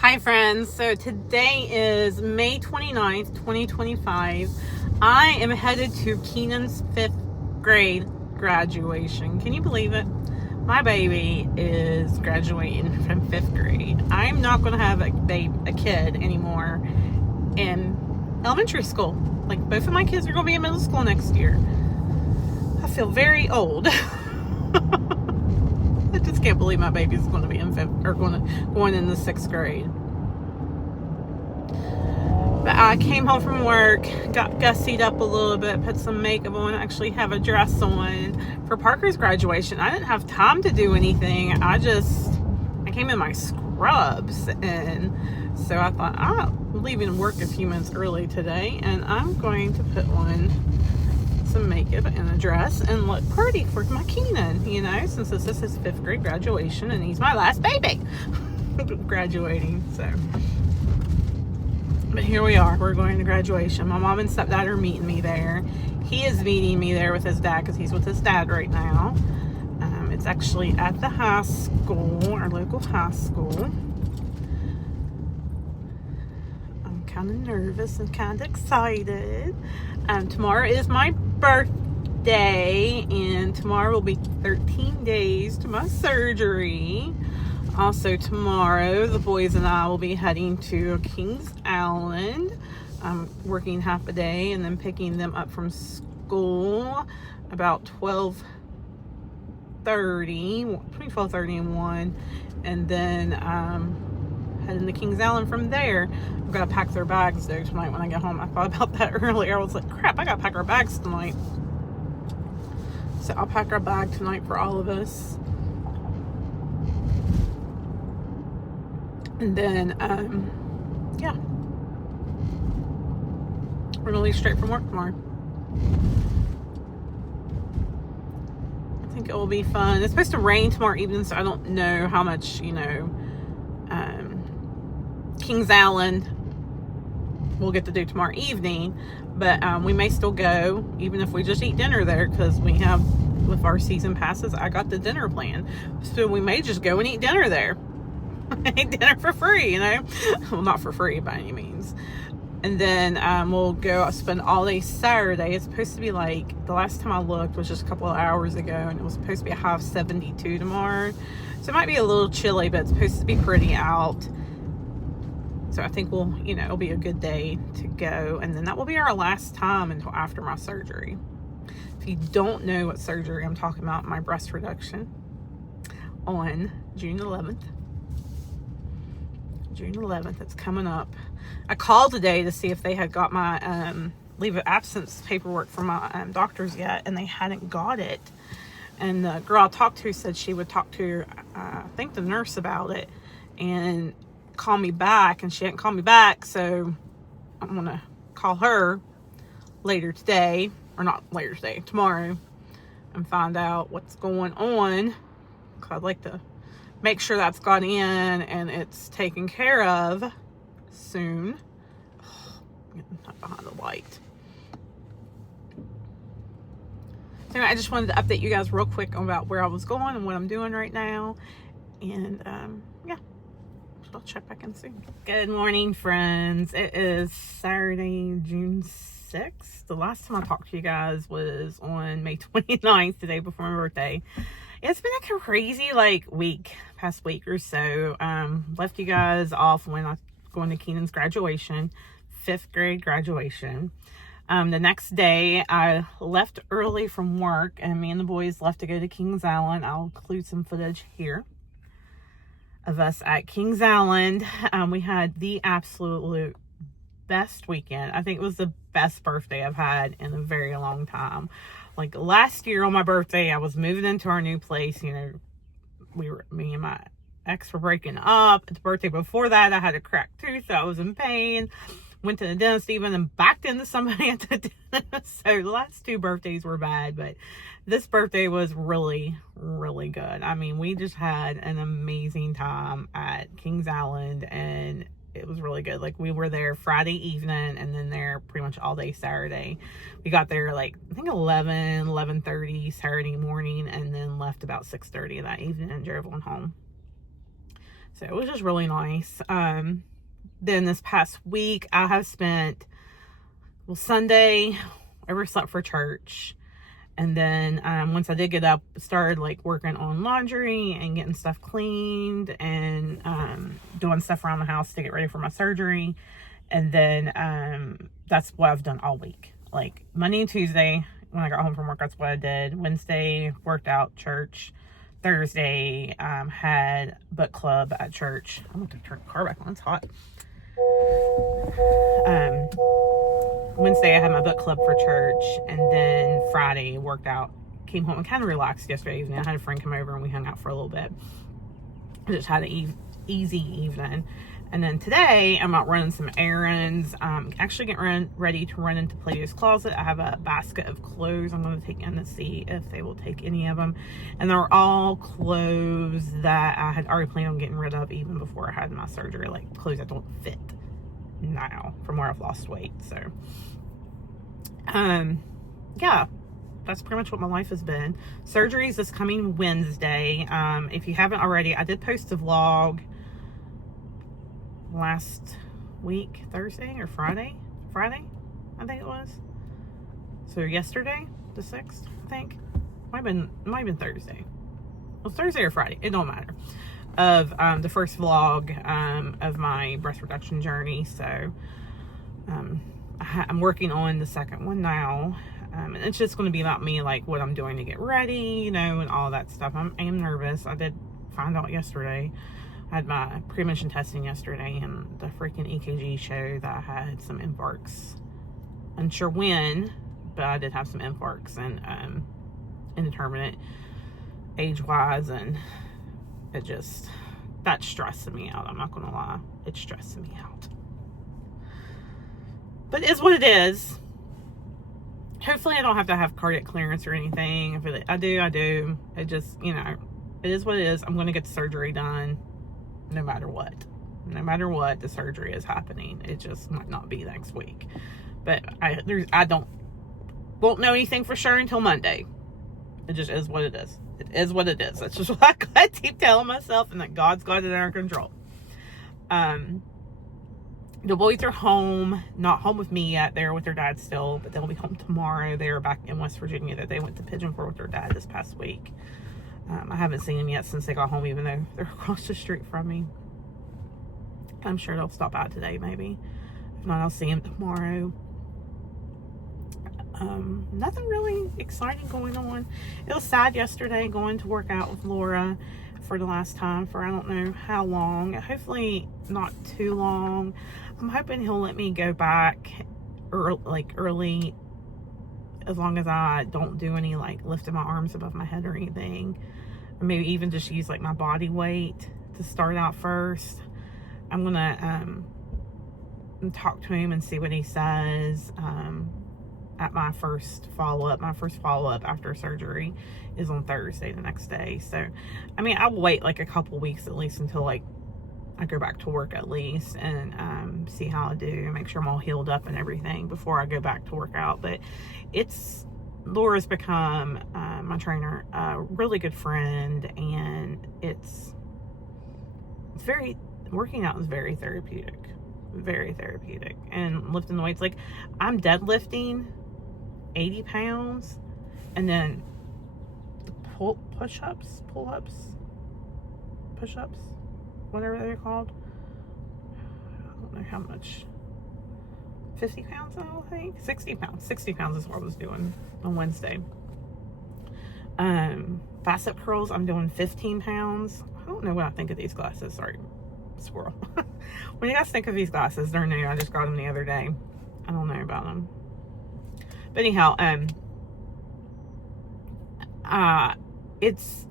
Hi friends, so today is May 29th, 2025. I am headed to Keenan's 5th grade graduation. Can you believe it? My baby is graduating from 5th grade. I'm not going to have a kid anymore in elementary school. Like, both of my kids are going to be in middle school next year. I feel very old. I just can't believe my baby's going to be in going in the 6th grade. But I came home from work, got gussied up a little bit, put some makeup on, actually have a dress on for Parker's graduation. I didn't have time to do anything. I came in my scrubs, and so I thought, I'm leaving work a few minutes early today, and I'm going to put on some makeup and a dress and look pretty for my Keenan, since this is his 5th grade graduation and he's my last baby graduating. But here we are, we're going to graduation. My mom and stepdad are meeting me there. He is meeting me there with his dad because he's with his dad right now. It's actually at the high school, our local high school. I'm kind of nervous and kind of excited. Tomorrow is my birthday, and tomorrow will be 13 days to my surgery. Also tomorrow, the boys and I will be heading to Kings Island. Working half a day and then picking them up from school about 12:30, between 12:30 and 1, and then heading to Kings Island from there. I've got to pack their bags though tonight when I get home. I thought about that earlier. I was like, crap, I got to pack our bags tonight. So I'll pack our bag tonight for all of us. And then, yeah. We're going to leave straight from work tomorrow. I think it will be fun. It's supposed to rain tomorrow evening, so I don't know how much, Kings Island we'll get to do tomorrow evening. But we may still go, even if we just eat dinner there, because we have, with our season passes, I got the dinner plan. So we may just go and eat dinner there. Eat dinner for free, Well, not for free by any means. And then we'll go spend all day Saturday. It's supposed to be like, the last time I looked was just a couple of hours ago, and it was supposed to be a high of 72 tomorrow. So it might be a little chilly, but it's supposed to be pretty out. So I think it'll be a good day to go. And then that will be our last time until after my surgery. If you don't know what surgery I'm talking about, my breast reduction on June 11th. June 11th, it's coming up. I called today to see if they had got my leave of absence paperwork from my doctors yet, and they hadn't got it. And the girl I talked to said she would talk to, I think, the nurse about it and call me back, and she hadn't called me back, so I'm going to call her later today, or not later today, tomorrow, and find out what's going on, because I'd like to make sure that's got in and it's taken care of soon. Getting behind the light. So anyway, I just wanted to update you guys real quick about where I was going and what I'm doing right now. And yeah, so I'll check back in soon. Good morning, friends. It is Saturday, June 6th. The last time I talked to you guys was on May 29th, the day before my birthday. It's been a crazy past week or so. Left you guys off when I was going to Keenan's graduation, 5th grade graduation. The next day I left early from work, and me and the boys left to go to Kings Island. I'll include some footage here of us at Kings Island. We had the absolute best weekend. I think it was the best birthday I've had in a very long time. Like last year on my birthday, I was moving into our new place. Me and my ex were breaking up. The birthday before that, I had a cracked tooth, so I was in pain. Went to the dentist even and backed into somebody at the dentist. So the last 2 birthdays were bad, but this birthday was really, really good. I mean, we just had an amazing time at Kings Island, and it was really good. Like, we were there Friday evening and then there pretty much all day Saturday. We got there I think 11:30 Saturday morning, and then left about 6:30 that evening and drove on home. So it was just really nice. Then this past week, I have spent, well, Sunday, overslept for church. And then once I did get up, started like working on laundry and getting stuff cleaned and doing stuff around the house to get ready for my surgery. And then that's what I've done all week. Like Monday and Tuesday, when I got home from work, that's what I did. Wednesday, worked out, church. Thursday, had book club at church. I'm going to turn the car back on. It's hot. Wednesday, I had my book club for church. And then Friday, worked out. Came home and kind of relaxed yesterday evening. I had a friend come over and we hung out for a little bit. I just had an easy evening. And then today, I'm out running some errands. Actually getting ready to run into Plato's Closet. I have a basket of clothes I'm going to take in to see if they will take any of them. And they're all clothes that I had already planned on getting rid of even before I had my surgery. Like clothes that don't fit now from where I've lost weight. So, yeah. That's pretty much what my life has been. Surgeries this coming Wednesday. If you haven't already, I did post a vlog last week, Thursday or Friday, I think it was. So yesterday, the 6th, I think. Might have been Thursday. Well, Thursday or Friday, it don't matter. Of the first vlog of my breast reduction journey. So I'm working on the second one now. And it's just going to be about me, like what I'm doing to get ready, you know, and all that stuff. I am nervous. I did find out yesterday. I had my pre-admission testing yesterday, and the freaking EKG showed that I had some infarcts. Unsure when, but I did have some infarcts and indeterminate age-wise, and it just, that's stressing me out. I'm not going to lie. It's stressing me out. But it is what it is. Hopefully I don't have to have cardiac clearance or anything. If I do. It just, you know, it is what it is. I'm going to get the surgery done. No matter what, the surgery is happening. It just might not be next week, but I won't know anything for sure until Monday. It just is what it is. It is what it is. That's just what I keep telling myself, and that God's got it under control. The boys are home, not home with me yet. They're with their dad still, but they'll be home tomorrow. They are back in West Virginia. That they went to Pigeon Forge with their dad this past week. I haven't seen them yet since they got home, even though they're across the street from me. I'm sure they'll stop out today, maybe. If not, I'll see them tomorrow. Nothing really exciting going on. It was sad yesterday going to work out with Laura for the last time for I don't know how long. Hopefully not too long. I'm hoping he'll let me go back early, as long as I don't do any like lifting my arms above my head or anything. Or maybe even just use like my body weight to start out first. I'm gonna talk to him and see what he says at my first follow-up. My first follow-up after surgery is on Thursday, the next day. So, I mean, I'll wait like a couple weeks at least until like I go back to work at least, and see how I do, make sure I'm all healed up and everything before I go back to work out. But Laura's become my trainer, a really good friend, and working out is very therapeutic, and lifting the weights. Like, I'm deadlifting 80 pounds, and then push-ups, whatever they're called. I don't know how much. 50 pounds, I don't think. 60 pounds. 60 pounds is what I was doing on Wednesday. Bicep curls, I'm doing 15 pounds. I don't know what I think of these glasses. Sorry, squirrel. When you guys think of these glasses, they're new. I just got them the other day. I don't know about them. But anyhow, it's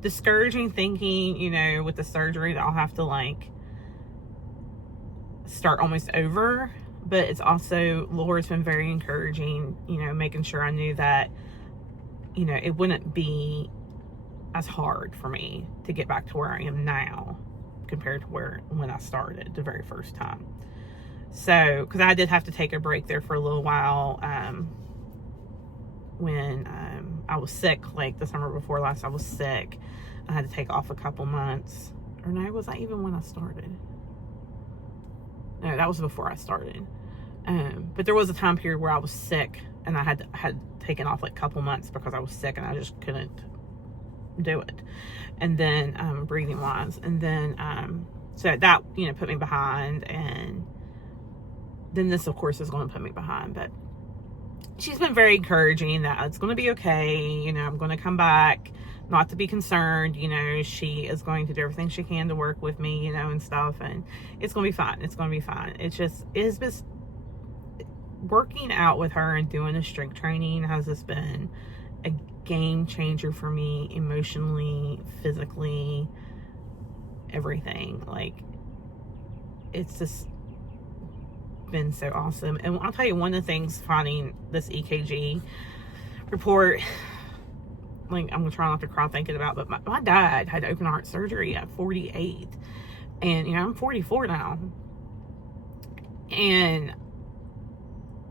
discouraging thinking, you know, with the surgery that I'll have to like start almost over. But it's also, Laura's been very encouraging, you know, making sure I knew that, you know, it wouldn't be as hard for me to get back to where I am now compared to when I started the very first time. So, because I did have to take a break there for a little while when I was sick, like the summer before last, I was sick. I had to take off a couple months. Or no, was that even when I started? No, that was before I started. But there was a time period where I was sick, and I had taken off like a couple months because I was sick and I just couldn't do it. And then breathing wise, and then so that, you know, put me behind, and then this of course is going to put me behind. But she's been very encouraging that it's going to be okay, you know, I'm going to come back, not to be concerned, you know, she is going to do everything she can to work with me, you know, and stuff, and it's going to be fine. It's going to be fine. It's just working out with her and doing the strength training has just been a game changer for me, emotionally, physically, everything. Like, it's just been so awesome. And I'll tell you, one of the things finding this EKG report, like, I'm gonna try not to cry thinking about, but my dad had open heart surgery at 48, and you know, I'm 44 now. And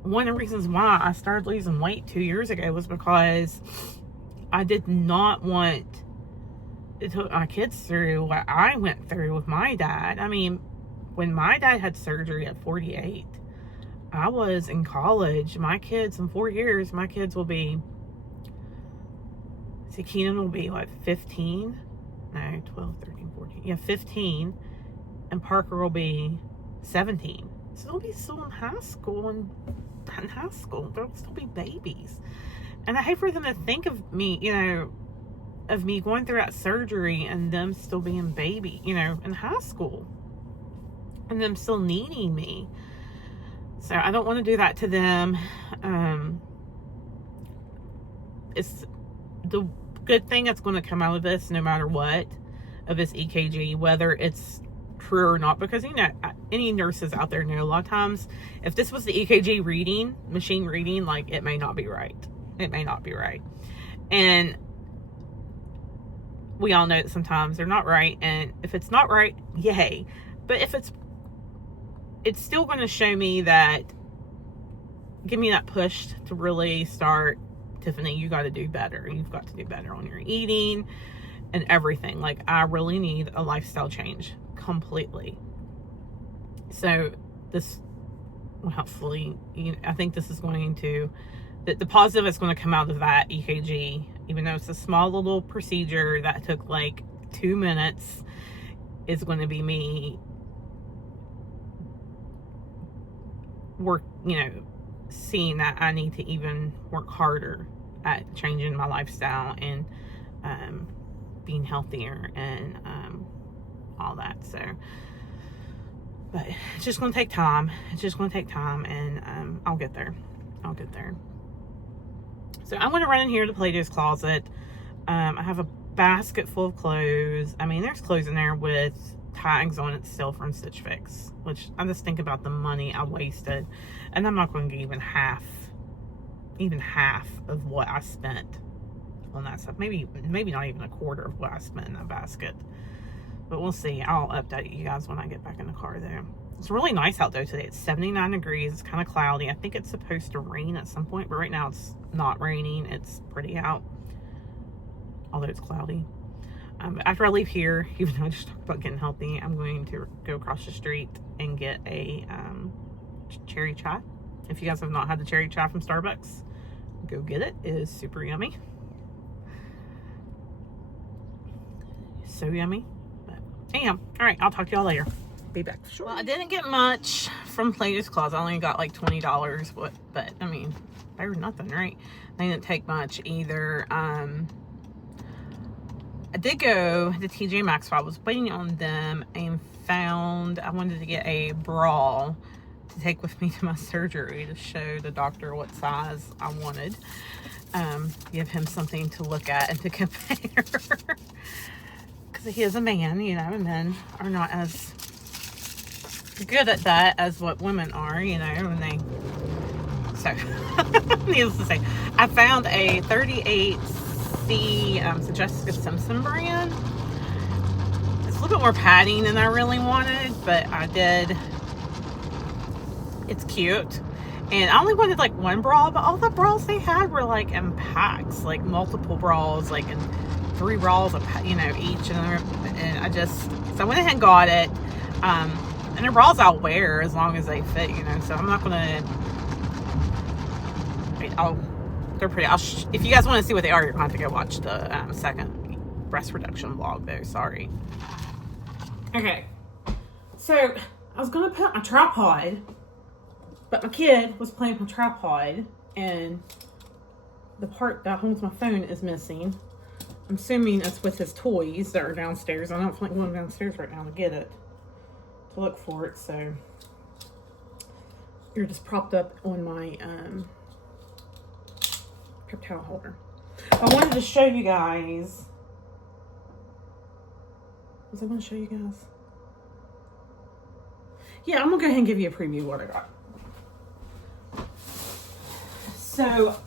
one of the reasons why I started losing weight 2 years ago was because I did not want to put my kids through what I went through with my dad. I mean, when my dad had surgery at 48, I was in college. My kids, in 4 years, my kids will be, see, Keenan will be like 15, no, 12, 13, 14, yeah, 15, and Parker will be 17. So they'll be still in high school, and in high school, they'll still be babies. And I hate for them to think of me, you know, of me going through that surgery and them still being baby, you know, in high school, and them still needing me. So I don't want to do that to them. It's the good thing that's going to come out of this, no matter what, of this EKG, whether it's true or not, because, you know, any nurses out there know a lot of times if this was the EKG reading, machine reading, like, it may not be right. It may not be right. And we all know that sometimes they're not right, and if it's not right, yay. But if it's still going to show me that, give me that push to really start, Tiffany, you got to do better. You've got to do better on your eating and everything. Like, I really need a lifestyle change completely. So this, well, hopefully, you know, I think this is going to, the positive that's going to come out of that EKG, even though it's a small little procedure that took like 2 minutes, is going to be me work, you know, seeing that I need to even work harder at changing my lifestyle and being healthier and all that. So, but it's just going to take time. It's just going to take time, and I'll get there. I'll get there. So I'm going to run in here to Plato's Closet. I have a basket full of clothes. I mean, there's clothes in there with tags on it still from Stitch Fix, which I just think about the money I wasted, and I'm not going to get even half of what I spent on that stuff. Maybe not even a quarter of what I spent in that basket, but we'll see. I'll update you guys when I get back in the car, though. It's really nice out though today. It's 79 degrees. It's kind of cloudy. I think it's supposed to rain at some point, but right now it's not raining. It's pretty out, although it's cloudy. After I leave here, even though I just talked about getting healthy, I'm going to go across the street and get a cherry chai. If you guys have not had the cherry chai from Starbucks, go get it. It is super yummy. So yummy. But anyhow, all right, I'll talk to y'all later. Be back shortly. Well, I didn't get much from Plato's Closet. I only got like $20, but I mean, better than nothing, right? They didn't take much either. I did go to TJ Maxx while I was waiting on them, and found I wanted to get a bra to take with me to my surgery to show the doctor what size I wanted. Give him something to look at and to compare. Because he is a man, you know, and men are not as good at that as what women are, you know, when they, so, needless to say, I found a 38C, it's a Jessica Simpson brand. It's a little bit more padding than I really wanted, but I did. It's cute. And I only wanted like one bra, but all the bras they had were like in packs, like multiple bras, like in 3 bras, you know, each. And I went ahead and got it. And the bras I'll wear as long as they fit, you know. So I'm not gonna. They're pretty. If you guys want to see what they are, you're going to have to go watch the second breast reduction vlog, though. Sorry. Okay. So I was gonna put my tripod, but my kid was playing with my tripod, and the part that holds my phone is missing. I'm assuming it's with his toys that are downstairs. I don't feel like going downstairs right now to get it, to look for it. So you're just propped up on my paper towel holder. I wanted to show you guys. Was I going to show you guys? Yeah, I'm gonna go ahead and give you a preview of what I got. So,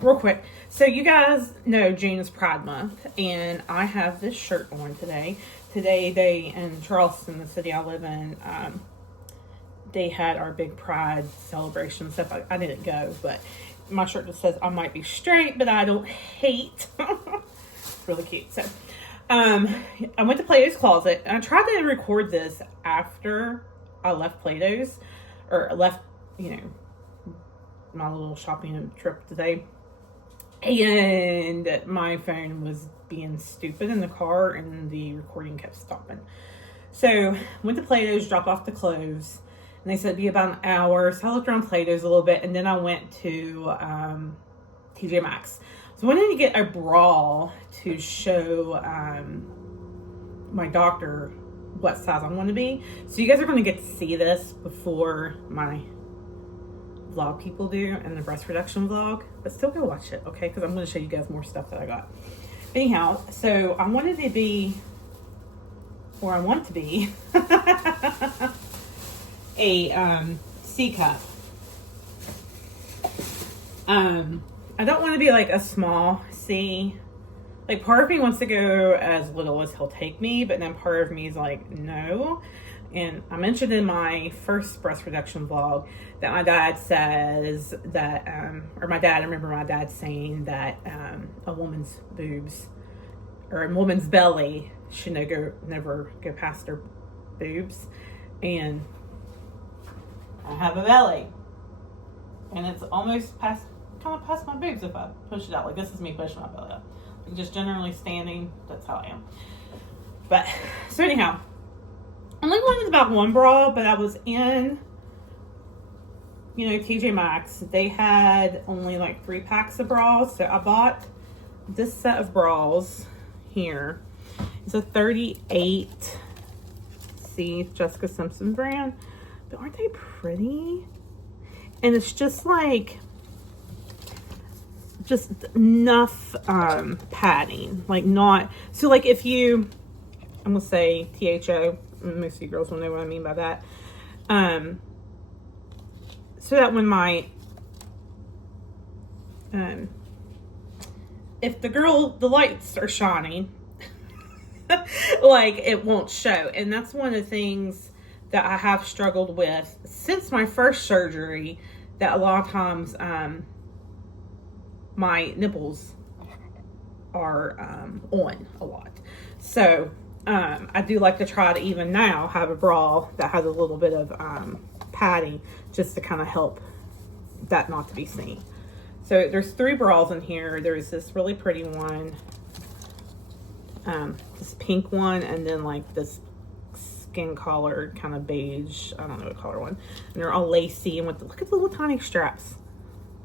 real quick. So you guys know June is Pride Month, and I have this shirt on today. Today, they in Charleston, the city I live in, they had our big Pride celebration stuff. I didn't go, but my shirt just says I might be straight, but I don't hate. It's really cute. So, I went to Plato's Closet, and I tried to record this after I left Plato's, or left, you know, my little shopping trip today. And my phone was being stupid in the car, and the recording kept stopping. So, went to Plato's, dropped off the clothes, and they said it'd be about an hour. So I looked around Plato's a little bit, and then I went to TJ Maxx. So I wanted to get a bra to show my doctor what size I want to be. So you guys are going to get to see this before my vlog people do and the breast reduction vlog. But still go watch it, okay? Because I'm going to show you guys more stuff that I got. Anyhow, so I wanted to be, or I want to be, a C cup. I don't want to be like a small C. Like, part of me wants to go as little as he'll take me, but then part of me is like, no. And I mentioned in my first breast reduction vlog that my dad says that, or my dad, I remember my dad saying that a woman's boobs, or a woman's belly should never go past her boobs. And I have a belly. And it's almost kind of past my boobs if I push it out. Like, this is me pushing my belly up. Like, just generally standing, that's how I am. But, so anyhow, I only wanted about one bra, but I was in, you know, TJ Maxx. They had only like 3 packs of bras. So I bought this set of bras here. It's a 38C Jessica Simpson brand. But aren't they pretty? And it's just like, just enough padding. Like, not, so like if you, I'm gonna say THO, most of you girls will know what I mean by that. So that when my, if the lights are shining, like, it won't show. And that's one of the things that I have struggled with since my first surgery, that a lot of times my nipples are on a lot. So I do like to try to even now have a bra that has a little bit of padding, just to kind of help that not to be seen. So there's 3 bras in here. There's this really pretty one, this pink one, and then like this skin colored kind of beige, I don't know what color one, and they're all lacy, and with look at the little tiny straps.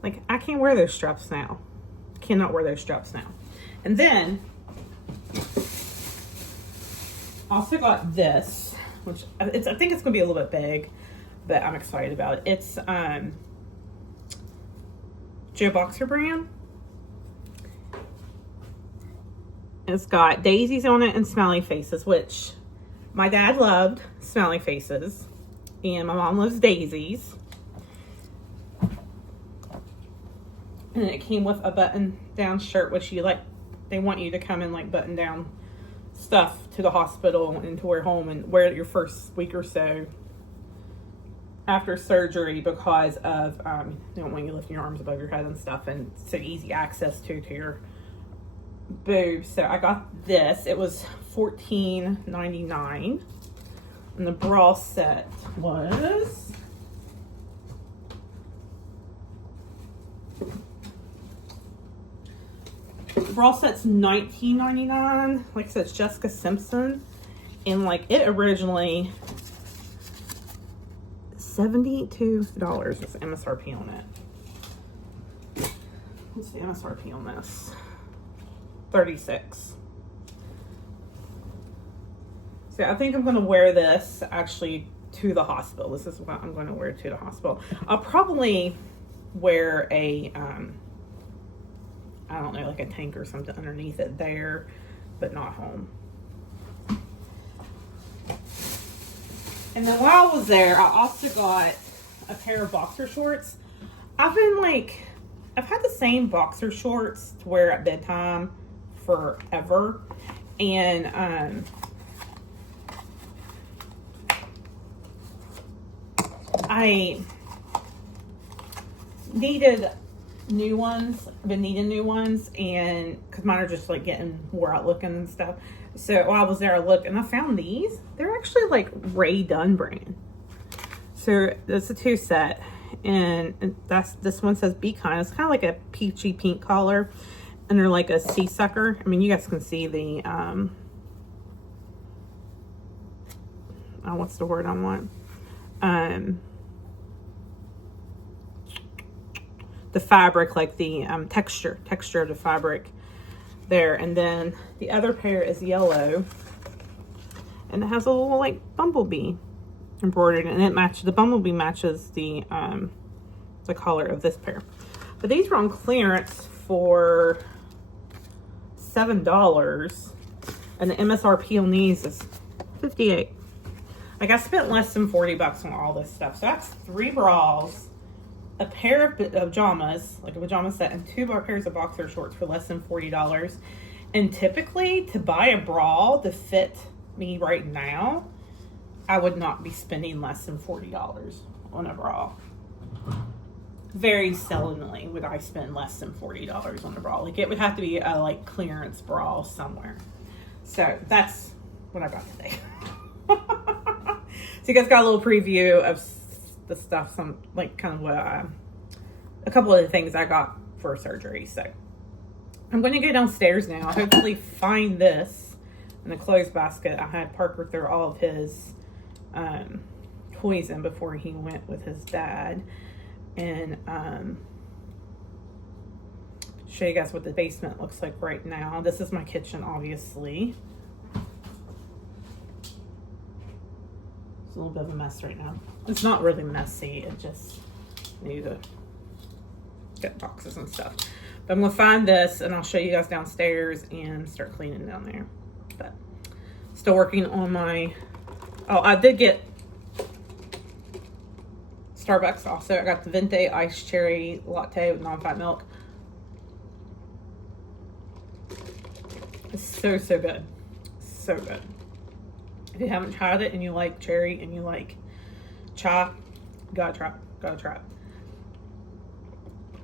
Like, I can't wear those straps now. Cannot wear those straps now. And then also got this, which I think it's gonna be a little bit big, but I'm excited about it. It's Joe Boxer brand. It's got daisies on it and smiley faces, which my dad loved smiley faces, and my mom loves daisies. And it came with a button-down shirt, which they want you to come in like button-down stuff to the hospital and to wear home and wear it your first week or so after surgery because of, you know, when you lift your arms above your head and stuff, and so easy access to your boobs. So I got this. It was $14.99, and the bra set was bra set's $19.99. Like I said, it's Jessica Simpson, and like it originally $72 was the MSRP on it. What's the MSRP on this? $36. So I think I'm going to wear this actually to the hospital. This is what I'm going to wear to the hospital. I'll probably wear a I don't know, like a tank or something underneath it there, but not home. And then while I was there, I also got a pair of boxer shorts. I've had the same boxer shorts to wear at bedtime forever. And I needed new ones. I've been needing new ones, and because mine are just like getting wore out looking and stuff. So while I was there, I looked and I found these. They're actually like Ray Dunn brand. So that's a 2 set, and this one says "Be Kind." It's kind of like a peachy pink color, and they're like a sea sucker. I mean, you guys can see the what's the word I want? The fabric, like the texture of the fabric there. And then the other pair is yellow, and it has a little like bumblebee embroidered, and it matches, the bumblebee matches the color of this pair. But these were on clearance for $7, and the MSRP on these is $58. Like, I spent less than $40 on all this stuff. So that's 3 bras, a pair of pajamas, like a pajama set, and 2 pairs of boxer shorts for less than $40. And typically, to buy a bra to fit me right now, I would not be spending less than $40 on a bra. Very seldomly would I spend less than $40 on a bra. Like, it would have to be a like clearance bra somewhere. So that's what I got today. So you guys got a little preview of the stuff, some like kind of what a couple of the things I got for surgery. So I'm going to go downstairs now, hopefully find this in a clothes basket. I had Parker throw all of his toys in before he went with his dad, and show you guys what the basement looks like right now. This is my kitchen, obviously. It's a little bit of a mess right now. It's not really messy, it just needs to get boxes and stuff. But I'm gonna find this and I'll show you guys downstairs and start cleaning down there. But still working on my, oh, I did get Starbucks also. I got the Venti iced cherry latte with non-fat milk. It's so, so good. So good. If you haven't tried it and you like cherry and you like chai, gotta try it. Gotta try it.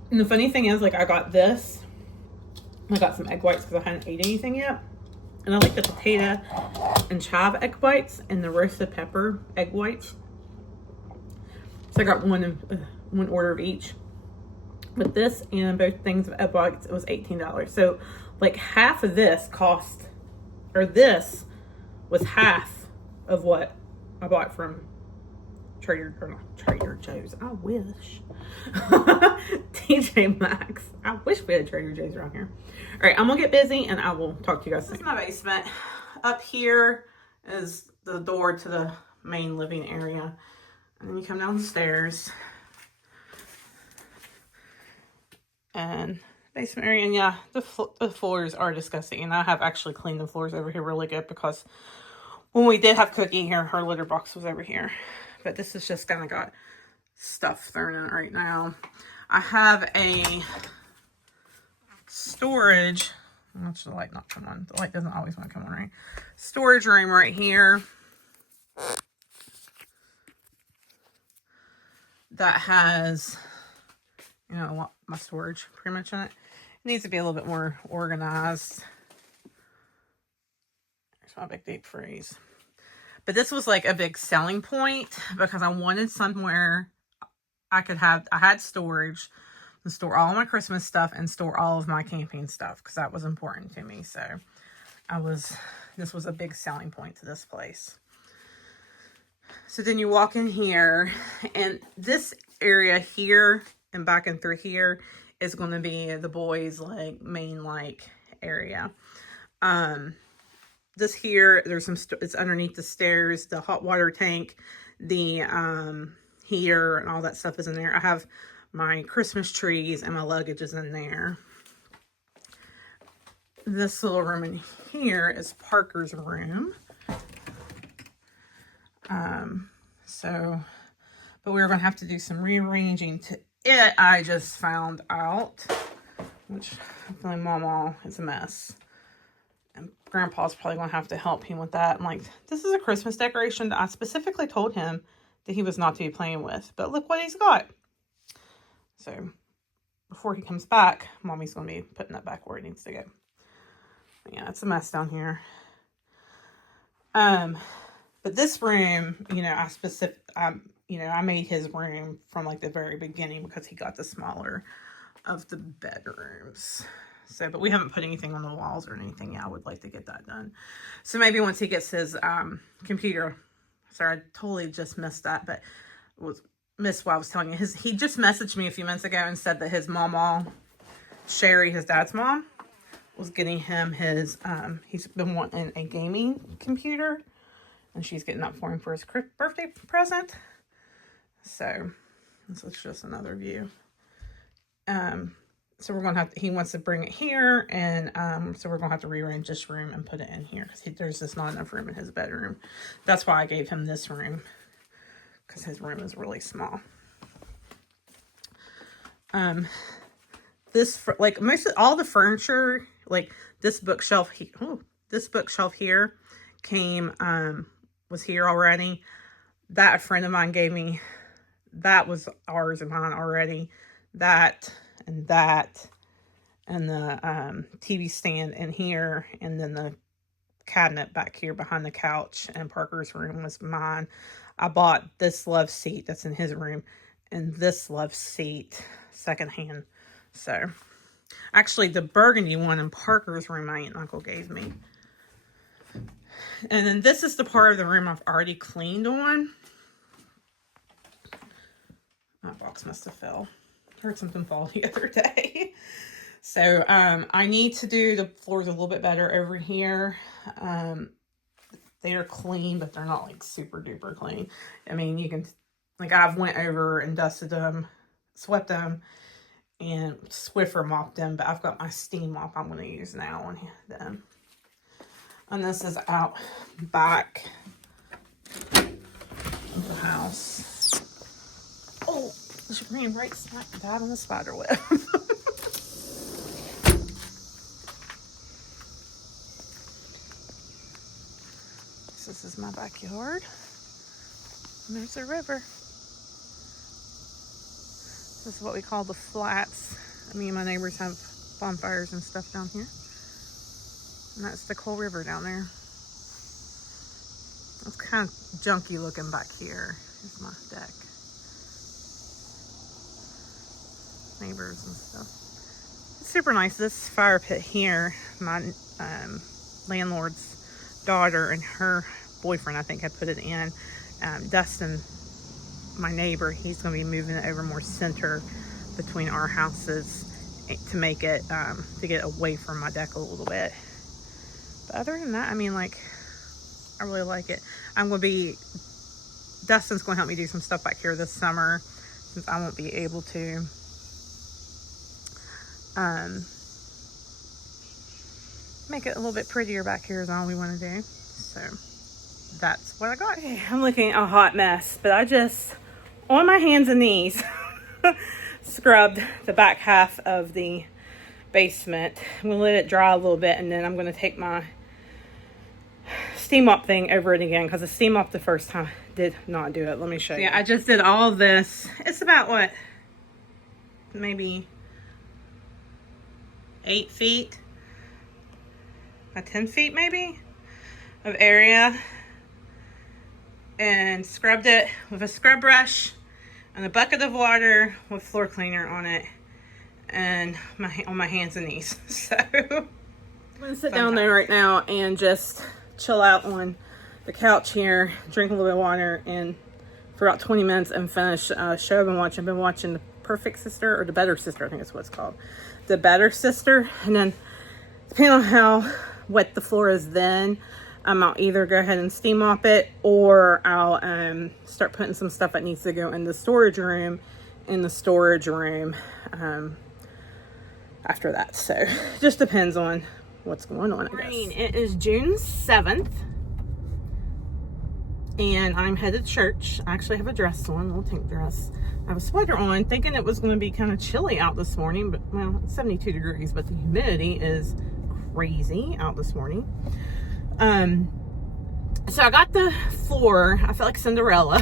And the funny thing is, like, I got this. I got some egg whites because I hadn't ate anything yet. And I like the potato and chive egg whites and the roasted pepper egg whites. So I got one order of each. But this and both things of egg whites, it was $18. So like half of this cost, or this was half of what I bought from Trader Joe's. I wish. TJ Maxx. I wish we had Trader Joe's around here. All right, I'm gonna get busy and I will talk to you guys soon. This is my basement. Up here is the door to the main living area. And then you come down the stairs. And basement area, and yeah, the floors are disgusting. And I have actually cleaned the floors over here really good because when we did have Cookie here, her litter box was over here. But this is just kind of got stuff thrown in it right now. I have a storage. Watch the light not come on. The light doesn't always want to come on, right? Storage room right here. that has, you know, my storage pretty much in it. It needs to be a little bit more organized. There's my big deep freeze. But this was like a big selling point because I wanted somewhere I had storage to store all my Christmas stuff and store all of my camping stuff because that was important to me. So this was a big selling point to this place. So then you walk in here, and this area here and back and through here is going to be the boys' like main like area. This here, there's some, it's underneath the stairs, the hot water tank, the heater and all that stuff is in there. I have my Christmas trees and my luggage is in there. This little room in here is Parker's room. But we were going to have to do some rearranging to it. I just found out, which my mama is a mess. And Grandpa's probably going to have to help him with that. I'm like, this is a Christmas decoration that I specifically told him that he was not to be playing with. But look what he's got. So, before he comes back, Mommy's going to be putting that back where it needs to go. But yeah, it's a mess down here. But this room, you know, I made his room from like the very beginning because he got the smaller of the bedrooms. So, but we haven't put anything on the walls or anything yet. I would like to get that done. So maybe once he gets his computer. Sorry, I totally just missed that, but missed what I was telling you. He just messaged me a few minutes ago and said that his mama, Sherry, his dad's mom, was getting him his, he's been wanting a gaming computer. And she's getting that for him for his birthday present. So, this is just another view. So we're going to have to, he wants to bring it here. And so we're going to have to rearrange this room and put it in here. Because there's just not enough room in his bedroom. That's why I gave him this room. Because his room is really small. Like all the furniture, like this bookshelf here came, was here already. That a friend of mine gave me. That was ours and mine already. That and the TV stand in here, and then the cabinet back here behind the couch and Parker's room was mine. I bought this love seat that's in his room and this love seat secondhand. So actually the burgundy one in Parker's room my aunt and uncle gave me. And then this is the part of the room I've already cleaned on. That box must have fell. Heard something fall the other day. So I need to do the floors a little bit better over here. They are clean, but they're not like super duper clean. I mean, you can, like I've went over and dusted them, swept them, and Swiffer mopped them. But I've got my steam mop I'm going to use now on them. And this is out back of the house. Oh, she ran right smack dab on the spider web. This is my backyard. And there's the river. This is what we call the flats. Me and my neighbors have bonfires and stuff down here. And that's the Coal River down there. It's kind of junky looking back here. Here's my deck. Neighbors and stuff. It's super nice. This fire pit here, my landlord's daughter and her boyfriend, I think, had put it in. Dustin, my neighbor, he's going to be moving it over more center between our houses to make it, to get away from my deck a little bit. But other than that, I mean, like, I really like it. Dustin's going to help me do some stuff back here this summer since I won't be able to. Make it a little bit prettier back here is all we want to do. So that's what I got. Okay, I'm looking a hot mess, but I just, on my hands and knees, scrubbed the back half of the basement. I'm going to let it dry a little bit, and then I'm going to take my steam mop thing over it again, because the steam mop the first time did not do it. Let me show you. Yeah, I just did all this. It's about what? Maybe 8 feet by 10 feet maybe of area, and scrubbed it with a scrub brush and a bucket of water with floor cleaner on it, and on my hands and knees. So I'm gonna sit down there right now and just chill out on the couch here, drink a little bit of water, and for about 20 minutes and finish a show I've been watching. I've been watching The Perfect Sister, or The Better Sister, I think is what it's called. The Better Sister. And then depending on how wet the floor is then, I'll either go ahead and steam mop it, or I'll start putting some stuff that needs to go in the storage room after that. So it just depends on what's going on, I guess. It is June 7th, and I'm headed to church. I actually have a dress on, a little pink dress. I have a sweater on, thinking it was going to be kind of chilly out this morning, but well, it's 72 degrees, but the humidity is crazy out this morning. So I got the floor, I felt like Cinderella.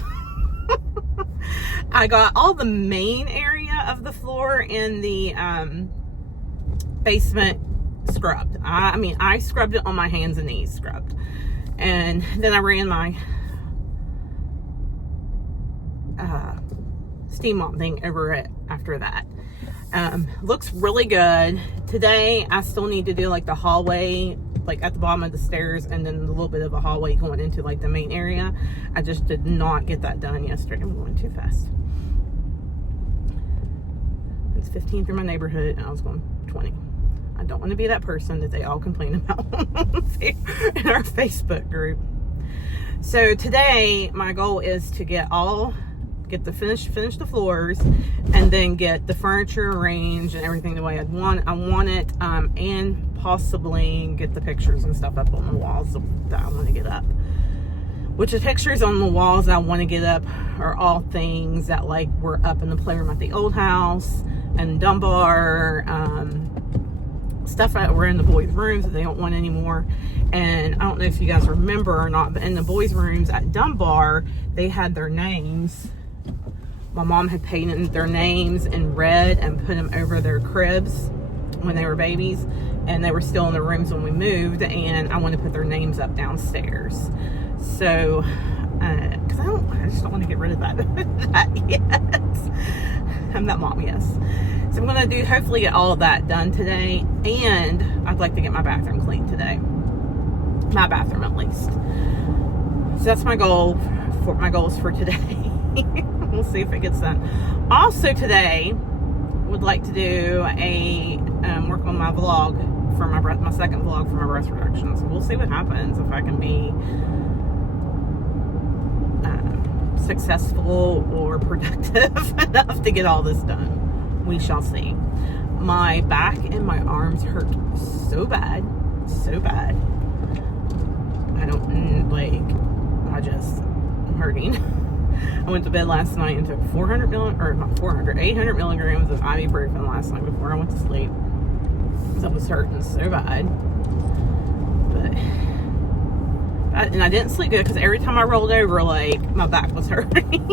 I got all the main area of the floor in the basement scrubbed. I scrubbed it on my hands and knees, scrubbed. And then I ran my steam mop thing over it after that. Looks really good. Today I still need to do like the hallway, like at the bottom of the stairs, and then a little bit of a hallway going into like the main area. I just did not get that done yesterday. I'm going too fast. It's 15 through my neighborhood and I was going 20. I don't want to be that person that they all complain about in our Facebook group. So today my goal is to finish the floors, and then get the furniture arranged and everything the way I want it, and possibly get the pictures and stuff up on the walls that I want to get up. Which the pictures on the walls I want to get up are all things that like were up in the playroom at the old house and Dunbar, stuff that were in the boys' rooms that they don't want anymore. And I don't know if you guys remember or not, but in the boys' rooms at Dunbar, they had their names. My mom had painted their names in red and put them over their cribs when they were babies, and they were still in the rooms when we moved, and I want to put their names up downstairs. So, because I just don't want to get rid of that yet. I'm that mom, yes. So I'm going to hopefully get all of that done today, and I'd like to get my bathroom cleaned today. My bathroom, at least. So that's my goal. My goals for today. We'll see if it gets done. Also today, would like to do a work on my vlog for my second vlog for my breast reduction. So we'll see what happens, if I can be successful or productive enough to get all this done. We shall see. My back and my arms hurt so bad. I'm hurting. I went to bed last night and took 800 milligrams of ibuprofen last night before I went to sleep. Because I was hurting so bad. And I didn't sleep good because every time I rolled over, like, my back was hurting.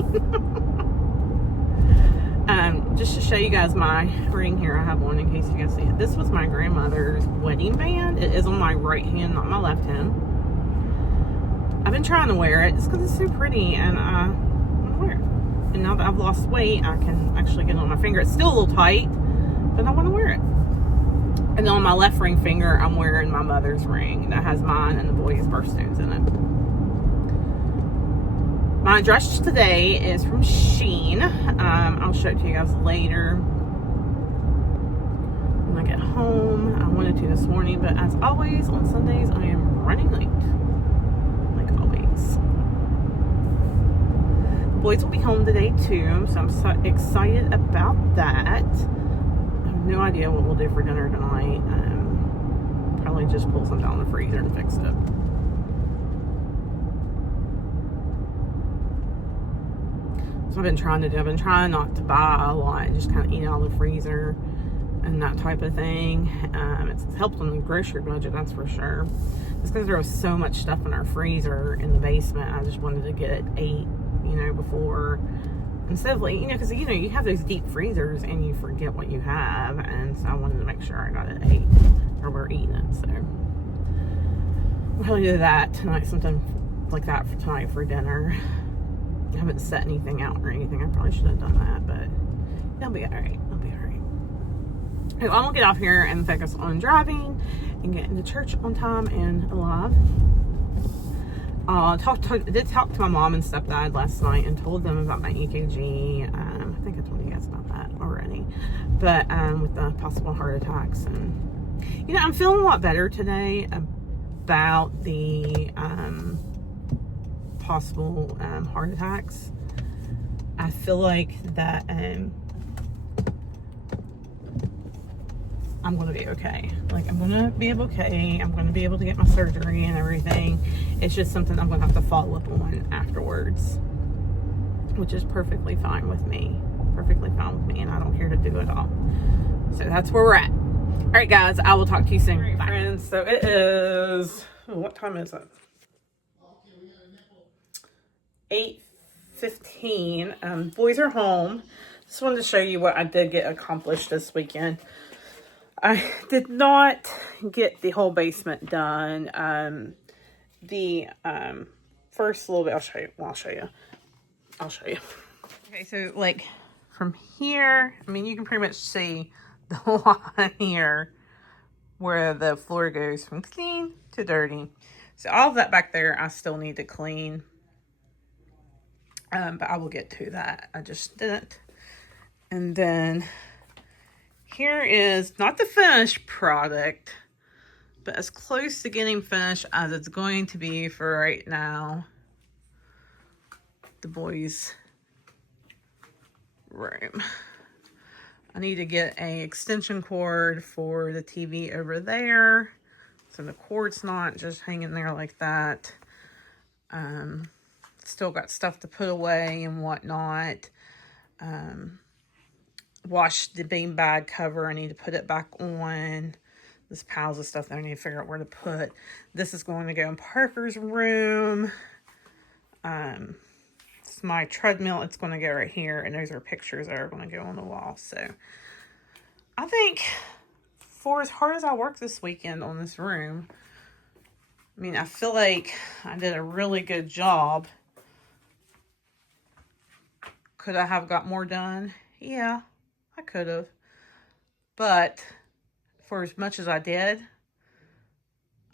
Just to show you guys my ring here, I have one in case you guys see it. This was my grandmother's wedding band. It is on my right hand, not my left hand. I've been trying to wear it just because it's so pretty, and I want to wear it. And now that I've lost weight, I can actually get it on my finger. It's still a little tight, but I want to wear it. And then on my left ring finger, I'm wearing my mother's ring that has mine and the boys' birthstones in it. My dress today is from Shein. I'll show it to you guys later when I get home. I wanted to this morning, but as always on Sundays, I am running late. Like always. The boys will be home today too, so I'm so excited about that. I have no idea what we'll do for dinner tonight. Probably just pull something out of the freezer and fix it. I've been trying not to buy a lot, just kind of eat out of the freezer and that type of thing. It's helped on the grocery budget, that's for sure. Just because there was so much stuff in our freezer in the basement, I just wanted to get it ate, you know, before, instead of, like, you know, because, you know, you have those deep freezers and you forget what you have, and so I wanted to make sure I got it ate, or we're eating it. So we'll probably do that tonight, something like that for tonight for dinner. I haven't set anything out or anything. I probably should have done that, but it'll be all right. It'll be all right. I'm gonna get off here and focus on driving and getting to church on time and alive. Did talk to my mom and stepdad last night and told them about my EKG. I think I told you guys about that already, but with the possible heart attacks, and you know, I'm feeling a lot better today about the possible heart attacks. I feel like that I'm going to be okay. Like, I'm going to be okay. I'm going to be able to get my surgery and everything. It's just something I'm going to have to follow up on afterwards, which is perfectly fine with me. Perfectly fine with me, and I don't care to do it all. So that's where we're at. All right, guys, I will talk to you soon. All right, friends, so it is, what time is it? 8:15. Boys are home. Just wanted to show you what I did get accomplished this weekend. I did not get the whole basement done. The first little bit, I'll show you. Okay, so like from here, I mean, you can pretty much see the line here where the floor goes from clean to dirty. So all of that back there, I still need to clean. But I will get to that. I just didn't. And then here is not the finished product, but as close to getting finished as it's going to be for right now. The boys' room. I need to get an extension cord for the TV over there, so the cord's not just hanging there like that. Still got stuff to put away and whatnot. Washed the beanbag cover. I need to put it back on. There's piles of stuff that I need to figure out where to put. This is going to go in Parker's room. It's my treadmill. It's going to go right here. And those are pictures that are going to go on the wall. So I think for as hard as I worked this weekend on this room, I mean, I feel like I did a really good job. Could I have got more done? Yeah, I could have. But for as much as I did,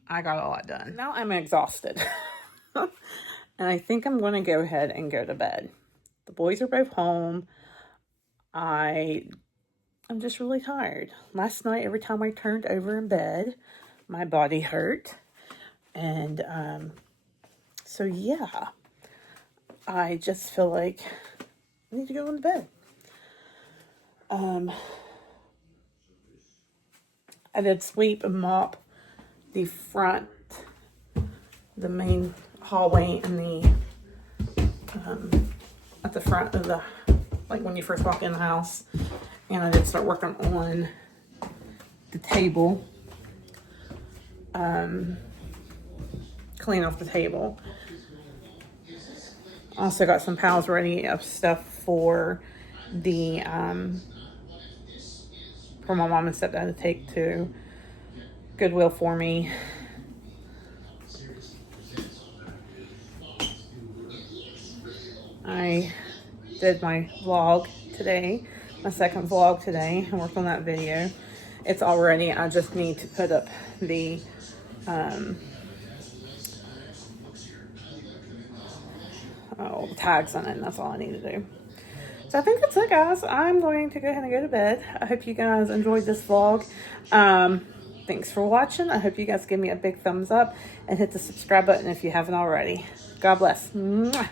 I got a lot done. Now I'm exhausted. And I think I'm going to go ahead and go to bed. The boys are both home. I'm just really tired. Last night, every time I turned over in bed, my body hurt. And so, yeah. I just feel like I need to go in bed. I did sweep and mop the front, the main hallway, and the at the front of the, like when you first walk in the house. And I did start working on the table, clean off the table. Also got some piles ready of stuff for the for my mom and stepdad to take to Goodwill for me. I did my vlog today, my second vlog today. I worked on that video. It's all ready. I just need to put up the tags on it, and that's all I need to do. So I think that's it, guys. I'm going to go ahead and go to bed. I hope you guys enjoyed this vlog. Thanks for watching. I hope you guys give me a big thumbs up and hit the subscribe button if you haven't already. God bless. Mwah.